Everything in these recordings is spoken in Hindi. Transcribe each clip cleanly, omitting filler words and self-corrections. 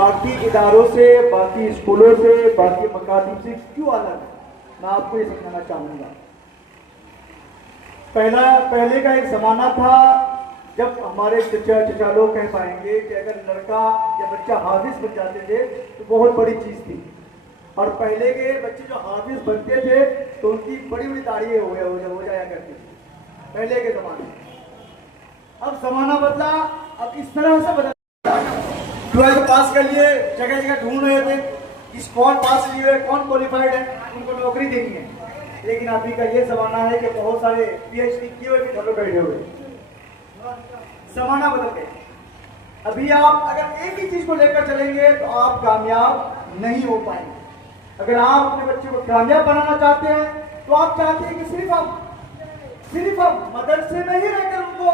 बाकी इदारों से, बाकी स्कूलों से, बाकी मकातब से क्यों अलग है, मैं आपको ये समझाना चाहूँगा। पहले का एक ज़माना था जब हमारे चचा लोग कह पाएंगे कि अगर लड़का या बच्चा हाफिज बन जाते थे तो बहुत बड़ी चीज़ थी, और पहले के बच्चे जो हाफिज बनते थे तो उनकी बड़ी बड़ी दाढ़ी हो जाया करती थी पहले के ज़माने में। अब ज़माना बदला, अब इस तरह से बदला। 12th पास कर लिए, जगह जगह ढूंढ रहे थे कि कौन पास लिए, कौन क्वालिफाइड है, उनको नौकरी देनी है। लेकिन अभी का ये ज़माना है कि बहुत सारे PhD किए हुए भी घर में बैठे हुए। ज़माना बदल गया। अभी आप अगर एक ही चीज़ को लेकर चलेंगे तो आप कामयाब नहीं हो पाएंगे। अगर आप अपने बच्चे को कामयाब बनाना चाहते हैं तो आप चाहते हैं कि सिर्फ हम मदरसे में ही रहकर उनको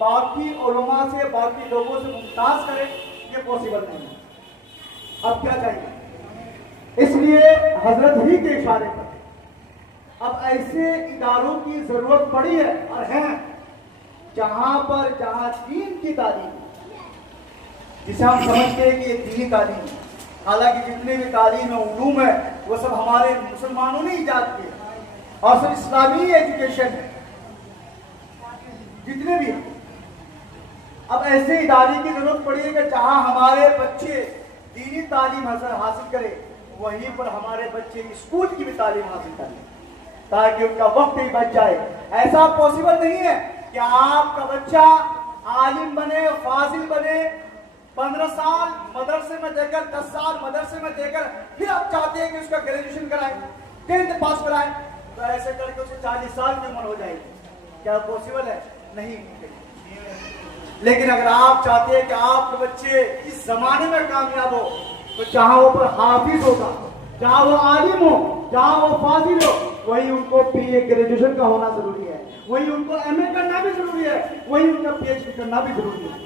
बाकी उलमा से, बाकी लोगों से मुमताज करें, ये पॉसिबल नहीं है। अब क्या चाहिए? इसलिए हजरत ही के इशारे पर अब ऐसे इदारों की जरूरत पड़ी है और है जहां दीन की तालीम, जिसे हम समझते हैं कि ये दीनी तालीम है। हालांकि जितने भी तालीम है, उलूम है, वो सब हमारे मुसलमानों ने ईजाद किए और सब इस्लामी एजुकेशन है जितने भी हैं। अब ऐसे इदारे की जरूरत पड़ी है कि जहां हमारे बच्चे दीनी तालीम हासिल करें, वहीं पर हमारे बच्चे स्कूल की भी तालीम हासिल करें ताकि उनका वक्त ही बच जाए। ऐसा पॉसिबल नहीं है कि आपका बच्चा आलिम बने, फाजिल बने, 15 साल मदरसे में देकर, 10 साल मदरसे में देकर फिर आप चाहते हैं कि उसका ग्रेजुएशन कराएं, 10th पास कराएं, तो ऐसे करके उसे 40 साल की उम्र हो जाएगी। क्या पॉसिबल है? नहीं। लेकिन अगर आप चाहते हैं कि आपके बच्चे इस जमाने में कामयाब हो, तो जहां वो पर हाफिज होगा, जहां वो आलिम हो, जहां वो फाजिल हो, वही उनको PA ग्रेजुएशन का होना जरूरी है, वही उनको MA करना भी जरूरी है, वही उनका PhD करना भी जरूरी है।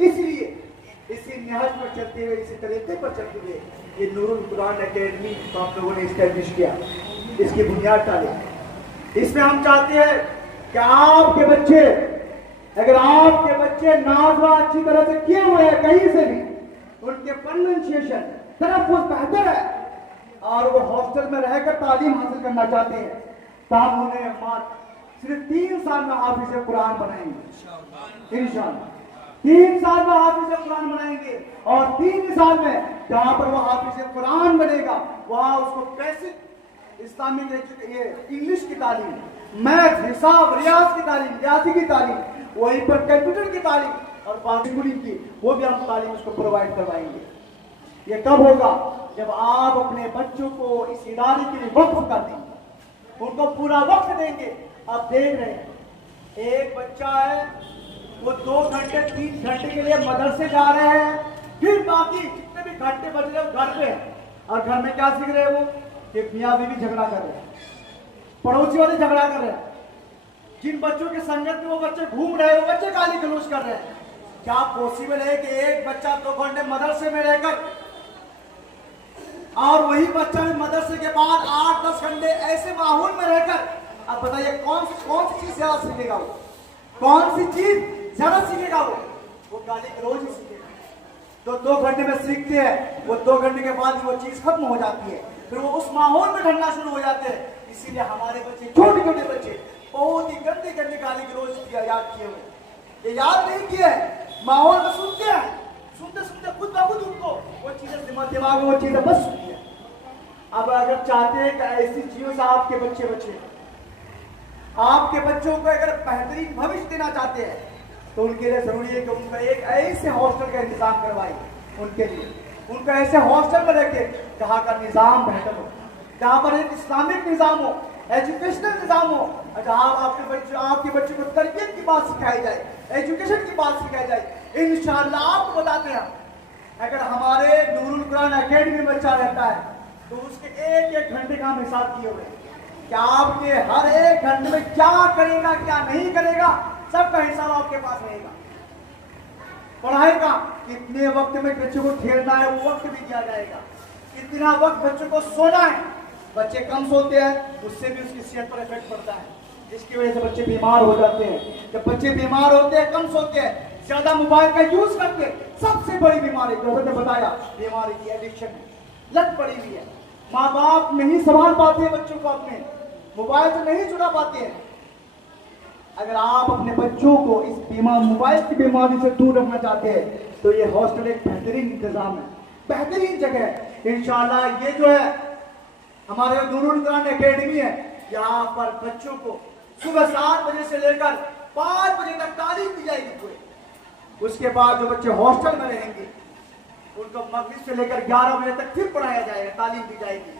इसलिए इसी नहज पर चलते हुए, इसी तरीके पर चलते हुए ये नूरुल कुरान एकेडमी तो आप लोगों ने इस्टेब्लिश किया, इसकी बुनियाद डाली। इसमें हम चाहते हैं कि आपके बच्चे, अगर आपके बच्चे नाज़वा अच्छी तरह से किए हुए हैं कहीं से भी, उनके प्रोनाउंसिएशन तलफ़्फ़ुज़ बेहतर है और वो हॉस्टल में रहकर तालीम हासिल करना चाहते हैं, तो हम उन्हें सिर्फ 3 साल में हाफिज़ कुरान बनाएंगे इंशाअल्लाह। 3 साल में हाफिज़ कुरान बनाएंगे और 3 साल में जहां पर वो हाफिज़ कुरान बनेगा वहां उसको बेसिक इस्लामिक ये इंग्लिश की तालीम, मैथ, हिसाब, रियाज की तालीम, रियाजी की तालीम, वहीं पर कंप्यूटर की तालीम और बाकी की वो भी हम तालीम उसको प्रोवाइड करवाएंगे। ये कब होगा? जब आप अपने बच्चों को इस इदारे के लिए वक्फ कर देंगे, उनको पूरा वक्त देंगे। आप देख रहे हैं एक बच्चा है, वो 2 घंटे 3 घंटे के लिए मदरसे जा रहे हैं, फिर बाकी जितने भी घंटे बच रहे हैं घर पे हैं, और घर में क्या सीख रहे हैं वो कि मियाँ बीवी झगड़ा कर रहे हैं, पड़ोसी वाले झगड़ा कर रहे हैं, जिन बच्चों के संगत में वो बच्चे घूम रहे हैं वो बच्चे गाली गलौज कर रहे हैं। क्या पॉसिबल है कि एक बच्चा 2 घंटे मदरसे में रहकर और वही बच्चा मदरसे के बाद 8-10 घंटे ऐसे माहौल में रहकर, अब बताइए कौन सी चीज ज्यादा सीखेगा वो? कौन सी चीज ज्यादा सीखेगा वो गाली गलौज ही सीखेगा। तो 2 घंटे में सीखते हैं, वो 2 घंटे के बाद वो चीज खत्म हो जाती है, फिर वो उस माहौल में ढलना शुरू हो जाते हैं। इसीलिए हमारे बच्चे, छोटे छोटे बच्चे, बहुत ही गंदे गंदे गाली गलौज याद किए हुए, ये याद नहीं किए, माहौल में सुनते हैं, सुनते सुनते खुद ब खुद उनको वो चीजें दिमाग में वो चीजें बस सुनती है। अब अगर चाहते हैं कि ऐसी चीजों से आपके बच्चे बचे, आपके बच्चों को अगर बेहतरीन भविष्य देना चाहते हैं, तो उनके लिए जरूरी है कि उनका एक ऐसे हॉस्टल का इंतजाम करवाए, उनके लिए उनको ऐसे हॉस्टल में रखे जहाँ का निज़ाम बेहतर हो, जहाँ पर एक इस्लामिक निज़ाम हो, एजुकेशनल निज़ाम हो, जहाँ आपके बच्चे को तरबियत की बात सिखाई जाए, एजुकेशन की बात सिखाई जाए। इंशाअल्लाह आपको बताते हैं, अगर हमारे नूरुल कुरान एकेडमी में बच्चा रहता है तो उसके 1-1 घंटे का हम हिसाब किए हुए हैं कि आपके हर 1 घंटे में क्या करेगा क्या नहीं करेगा, सबका हिसाब आपके पास रहेगा। पढ़ाई का कितने वक्त में बच्चे को खेलना है वो वक्त भी दिया जाएगा, कितना वक्त बच्चों को सोना है। बच्चे कम सोते हैं उससे भी उसकी सेहत पर इफेक्ट पड़ता है, जिसकी वजह से बच्चे बीमार हो जाते हैं। जब बच्चे बीमार होते हैं, कम सोते हैं, ज्यादा मोबाइल का यूज करके सबसे बड़ी बीमारी जैसे ने बताया बीमारी की एडिक्शन है, लत पड़ी हुई है। माँ बाप नहीं संभाल पाते हैं बच्चों को, अपने मोबाइल से नहीं छुड़ा पाते हैं। अगर आप अपने बच्चों को इस मोबाइल की बीमारी से दूर रखना चाहते हैं तो ये हॉस्टल एक बेहतरीन इंतजाम है, बेहतरीन जगह है। इंशाल्लाह ये जो है हमारे नूरुल कुरान एकेडमी है, यहाँ पर बच्चों को सुबह 7 बजे से लेकर 5 बजे तक तालीम दी जाएगी पूरे। उसके बाद जो बच्चे हॉस्टल में रहेंगे उनको मगरिब से लेकर 11 बजे तक फिर पढ़ाया जाएगा, तालीम दी जाएगी।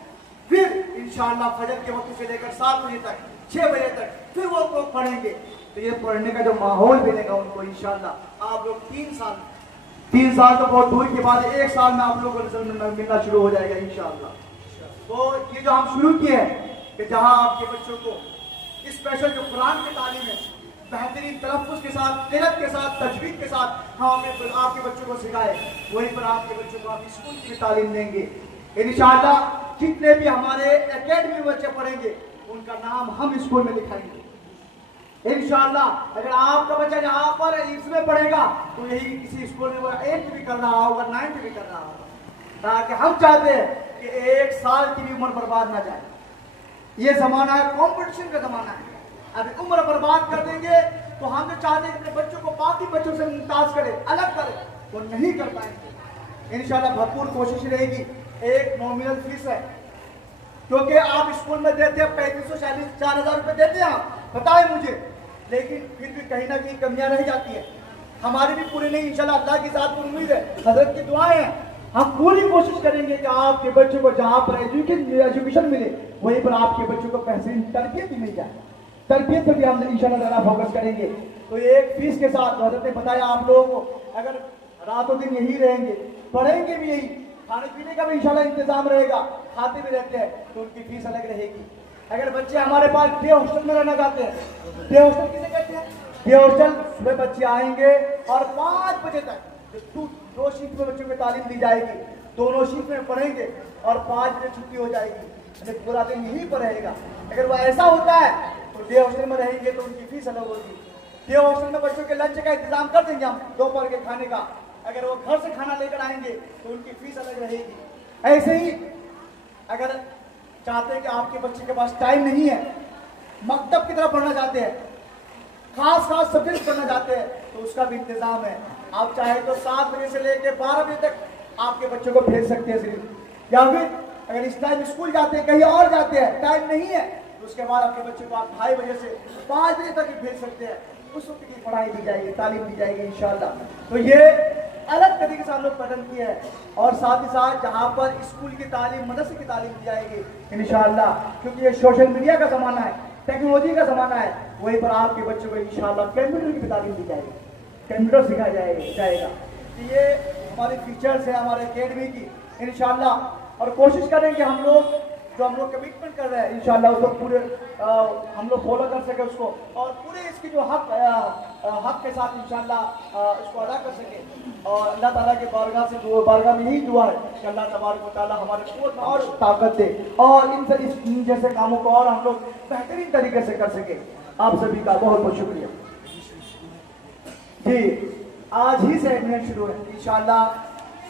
फिर इंशाल्लाह फजर के वक्त से लेकर 7 बजे तक 6 बजे तक फिर वो लोग पढ़ेंगे। तो ये पढ़ने का जो माहौल मिलेगा उनको इंशाल्लाह आप लोग 3 साल तो बहुत दूर के बाद 1 साल में आप लोगों को रिजल्ट मिलना शुरू हो जाएगा इंशाल्लाह। तो ये जो हम शुरू किए हैं कि जहाँ आपके बच्चों को स्पेशल जो कुरान की तालीम है बेहतरीन तलफ़्फ़ुज़ के साथ, तिलावत के साथ, तजवीद के साथ हम आपके बच्चों को सिखाए, वहीं पर आपके बच्चों को आप स्कूल की तालीम देंगे इंशाअल्लाह। जितने भी हमारे एकेडमी में बच्चे पढ़ेंगे उनका नाम हम स्कूल में लिखाएंगे इंशाअल्लाह। अगर आपका बच्चा यहाँ पर इसमें पढ़ेगा तो यही किसी स्कूल में 8th भी कर रहा होगा, 9th भी कर रहा होगा, ताकि हम चाहते हैं कि 1 साल की भी उम्र बर्बाद ना जाए। ये जमाना है कंपटीशन का जमाना है, अभी उम्र बर्बाद कर देंगे तो हम जो चाहते हैं अपने बच्चों को बाकी बच्चों से मुमताज करें, अलग करें, वो नहीं कर पाएंगे। इंशाल्लाह भरपूर कोशिश रहेगी। एक नॉमिनल फीस है क्योंकि आप स्कूल में देते हैं 3540 रुपए देते हैं, आप बताएं मुझे, लेकिन फिर भी कहीं ना कहीं कमियां रह जाती है, हमारी भी पूरी नहीं। इंशाल्लाह अल्लाह की साथ उम्मीद है, हजरत की दुआएं हैं, हम पूरी कोशिश करेंगे कि आपके बच्चों को जहाँ पर एजुकेशन मिले वहीं पर आपके बच्चों को बेहतरीन तरबियत भी मिल जाए। तरबियत पर भी हम इंशाल्लाह ज़रा फोकस करेंगे। तो ये एक फीस के साथ हजरत ने बताया आप लोगों को अगर रातों दिन यही रहेंगे, पढ़ेंगे भी यही, खाने पीने का भी इंशाल्लाह इंतजाम रहेगा, खाते भी रहते हैं तो उनकी फीस अलग रहेगी। अगर बच्चे हमारे पास डे हॉस्टल में रहना चाहते हैं, डे हॉस्टल किसे कहते हैं? डे हॉस्टल सुबह बच्चे आएंगे और 5 बजे तक 2 शिफ्ट में बच्चों को तालीम दी जाएगी, दोनों शिफ्ट में पढ़ेंगे और 5 बजे छुट्टी हो जाएगी, पूरा दिन यहीं पर रहेगा। अगर वो ऐसा होता है तो डे हॉस्टल में रहेंगे तो उनकी फीस अलग होगी। डे हॉस्टल में बच्चों के लंच का इंतजाम कर देंगे हम, दोपहर के खाने का। अगर वो घर से खाना लेकर आएंगे तो उनकी फीस अलग रहेगी। ऐसे ही अगर चाहते हैं कि आपके बच्चे के पास टाइम नहीं है, मकतब की तरफ पढ़ना चाहते हैं, खास सब्जेक्ट पढ़ना चाहते हैं, तो उसका भी इंतजाम है। आप चाहे तो 7 बजे से लेकर 12 बजे तक आपके बच्चों को भेज सकते हैं सिर्फ, या फिर अगर इस टाइम स्कूल जाते हैं, कहीं और जाते हैं, टाइम नहीं है तो उसके बाद आपके बच्चे को आप 2:30 बजे से 5 बजे तक भी भेज सकते हैं। उस वक्त की पढ़ाई दी जाएगी, तालीम दी जाएगी इंशाल्लाह। तो ये अलग तरीके से हम लोग कदम किए हैं और साथ ही साथ जहाँ पर स्कूल की तालीम, मदरसे की तालीम दी जाएगी इंशाल्लाह, क्योंकि ये सोशल मीडिया का ज़माना है, टेक्नोलॉजी का ज़माना है, वहीं पर आपके बच्चों को इंशाल्लाह कंप्यूटर की भी तालीम दी जाएगी, कंप्यूटर सिखाया जाएगा। तो ये हमारे फीचर्स है हमारे एकेडमी की इंशाल्लाह, और कोशिश करेंगे हम लोग जो हम लोग कमिटमेंट कर रहे हैं इंशाल्लाह उसको पूरे हम लोग फॉलो कर सके उसको, और पूरे इसकी जो हक के साथ इंशाल्लाह इसको अदा कर सके। और अल्लाह ताला के बारगाह में यही दुआ है कि अल्लाह तबारक व तआला हमारे को और ताकत दे और इन जैसे कामों को और हम लोग बेहतरीन तरीके से कर सके। आप सभी का बहुत बहुत शुक्रिया जी। आज ही से एडमिशन शुरू है इंशाल्लाह,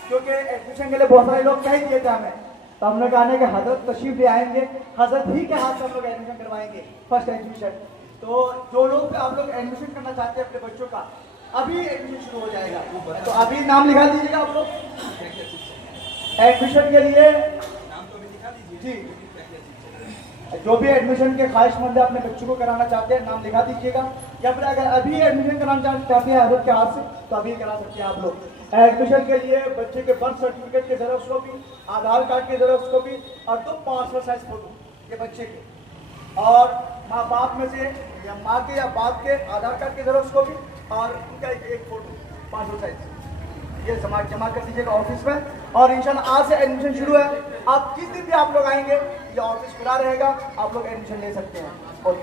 क्योंकि एडमिशन के लिए बहुत सारे लोग कह दिए थे हमें, तो हमने कहा कि हजरत तशरीफ ले आएंगे, हजरत ही के हाथ से हम लोग एडमिशन करवाएंगे फर्स्ट एडमिशन। तो जो लोग आप लोग एडमिशन करना चाहते हैं अपने बच्चों का, अभी एडमिशन शुरू हो जाएगा, तो अभी नाम लिखा दीजिएगा आप लोग एडमिशन के लिए जी। जो भी एडमिशन के ख्वाहिशमंद है अपने बच्चों को कराना चाहते हैं, नाम लिखा दीजिएगा, या फिर अगर अभी एडमिशन कराना चाहते हैं हजरत के हाथ से तो अभी करा सकते हैं आप लोग। एडमिशन के लिए बच्चे के बर्थ सर्टिफिकेट के जेरॉक्स कॉपी, आधार कार्ड के जेरॉक्स कॉपी और 2 पासपोर्ट साइज फोटो ये बच्चे के, और माँ बाप में से या माँ के या बाप के आधार कार्ड के जेरॉक्स कॉपी और उनका एक फोटो पासपोर्ट साइज, ये जमा कर दीजिएगा ऑफिस में। और इंशाल्लाह आज से एडमिशन शुरू है, आप जिस दिन भी आप लोग आएंगे ये ऑफिस खुला रहेगा, आप लोग एडमिशन ले सकते हैं। और